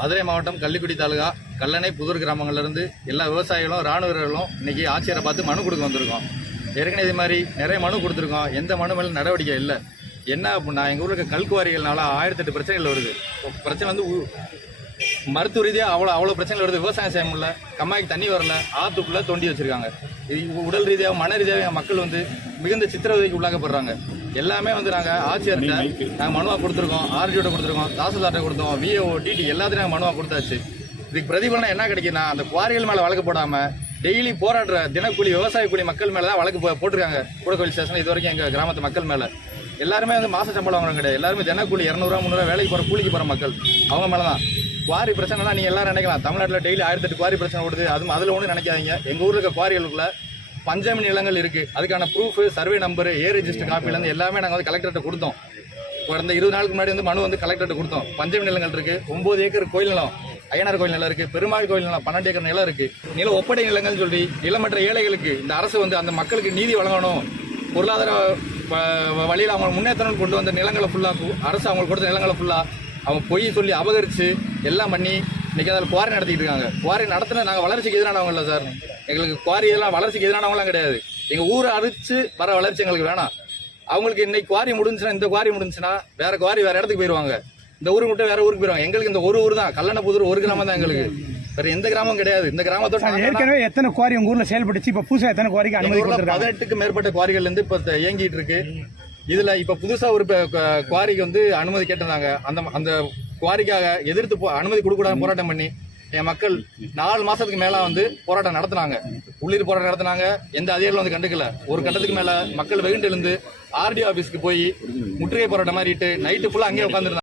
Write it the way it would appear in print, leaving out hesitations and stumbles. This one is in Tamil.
மதுரை மாவட்டம் கள்ளிக்குடி தாலுகா கல்லணை புதூர் கிராமங்கள்லேருந்து எல்லா விவசாயிகளும் ராணுவ வீரர்களும் இன்னைக்கு ஆட்சியரை பார்த்து மனு கொடுக்க வந்திருக்கோம். ஏற்கனவே இது மாதிரி நிறைய மனு கொடுத்துருக்கோம். எந்த மனு மேலே நடவடிக்கை இல்லை. என்ன அப்படின்னா எங்கள் ஊரில் இருக்க கல்குவாரிகள்னால 1008 பிரச்சனைகள் வருது. பிரச்சனை வந்து மருத்துவ ரீதியாக அவ்வளோ பிரச்சனை வருது. விவசாயம் செய்ய முடியல, கம்மாய்க்கு தண்ணி வரல, ஆற்றுக்குள்ளே தோண்டி வச்சிருக்காங்க. உடல் ரீதியாக மன ரீதியாக மக்கள் வந்து மிகுந்த சித்திரவதைக்கு உள்ளாக்கப்படுறாங்க. எல்லாமே வந்து நாங்கள் ஆட்சியர்கிட்ட நாங்கள் மனுவாக கொடுத்துருக்கோம், ஆர்டிஓட்ட கொடுத்துருக்கோம், தாசில்தார்ட்ட கொடுத்தோம், விஏஓ டிடி எல்லாத்தையும் நாங்கள் மனுவாக கொடுத்தாச்சு. இதுக்கு பிரதிபலனம் என்ன கிடைக்குன்னா, அந்த குவாரிகள் மேலே வழக்கு போடாமல் டெய்லி போராடுற தினக்கூலி விவசாய கூலி மக்கள் மேலே தான் வழக்கு போட்டிருக்காங்க. கூடக்கோயில் ஸ்டேஷன் இது வரைக்கும் எங்கள் கிராமத்து மக்கள் மேலே எல்லாருமே வந்து மாத சம்பளம் வாங்குறாங்க கிடையாது. எல்லாருமே தினக்கூலி 200 300 வேலைக்கு போகிற கூலிக்கு போகிற மக்கள் அவங்க மேலே தான். குவாரி பிரச்சனைலாம் நீங்கள் எல்லாரும் நினைக்கலாம், தமிழ்நாட்டில் டெய்லி 1008 குவாரி பிரச்சனை ஓடுது. அதில் ஒன்றும் நினைக்காதீங்க. எங்கள் ஊரில் இருக்க குவாரிகளுக்குள்ள பஞ்சமி நிலங்கள் இருக்குது. அதுக்கான ப்ரூஃப், சர்வே நம்பரு, ரெஜிஸ்டர் காப்பிலேருந்து எல்லாமே நாங்கள் வந்து கலெக்டர்கிட்ட கொடுத்தோம். கடந்த 20 நாளுக்கு முன்னாடி வந்து மனு வந்து கலெக்டர்கிட்ட கொடுத்தோம். பஞ்சமி நிலங்கள் இருக்குது, 9 ஏக்கர் கோயில் நிலம், ஐயனார் கோயில் நிலம் இருக்குது, பெருமாள் கோயில் நிலம் 12 ஏக்கர் நிலம் இருக்குது. நில ஒப்படை நிலங்கள் சொல்லி நிலமற்ற ஏழைகளுக்கு இந்த அரசு வந்து அந்த மக்களுக்கு நீதி வழங்கணும், பொருளாதார வழியில் அவங்க முன்னேற்றங்கள் கொண்டு வந்த நிலங்களை ஃபுல்லாக அரசு அவங்களுக்கு கொடுத்த நிலங்களை ஃபுல்லாக அவங்க பொய் சொல்லி அபகரித்து எல்லாம் பண்ணி இன்றைக்கி அதில் குவாரி நடத்திக்கிட்டு இருக்காங்க. குவாரி நடத்தின நாங்கள் வளர்ச்சிக்கு எதிரானவங்க இல்லை சார். எங்களுக்கு குவாரி இதெல்லாம் வளர்ச்சிக்கு எதிரானவங்களாம் கிடையாது. எங்கள் ஊரை அரிச்சு வர வளர்ச்சி எங்களுக்கு வேணாம். அவங்களுக்கு இன்னைக்கு குவாரி முடிஞ்சுன்னா, இந்த குவாரி முடிஞ்சுன்னா வேற குவாரி வேற இடத்துக்கு போயிடுவாங்க. இந்த ஊருக்கு மட்டும் வேற ஊருக்கு போயிடுவாங்க. எங்களுக்கு இந்த ஒரு ஊர் தான், கல்லணை புதூர் ஒரு கிராமம் தான். எங்களுக்கு வேற எந்த கிராமம் கிடையாது. இந்த கிராமத்தோட ஏற்கனவே எத்தனை குவாரி உங்க ஊர்ல செயல்படுச்சு? இப்ப புதுசா எத்தனை குவாரிக்கு அனுமதி கொடுத்திருக்காங்க? 18க்கும் மேற்பட்ட குவாரிகள் இருந்து இப்ப இயங்கிட்டு இருக்கு. இதுல இப்ப புதுசா ஒரு குவாரிக்கு வந்து அனுமதி கேட்டிருந்தாங்க. அந்த குவாரிக்காக எதிர்த்து அனுமதி கொடுக்கூடாது போராட்டம் பண்ணி என் மக்கள் 4 மாசத்துக்கு மேல வந்து போராட்டம் நடத்தினாங்க. உள்ளிரு போராட்டம் நடத்தினாங்க. எந்த அதிகாரிகளும் வந்து கண்டுக்கல. ஒரு கட்டத்துக்கு மேல மக்கள் வெகுண்டு எழுந்து ஆர்டிஓ ஆபீஸ்க்கு போய் முற்றுகை போராட்டம் மாதிரி நைட்டு ஃபுல்லா அங்கேயே உட்காந்துருந்தாங்க.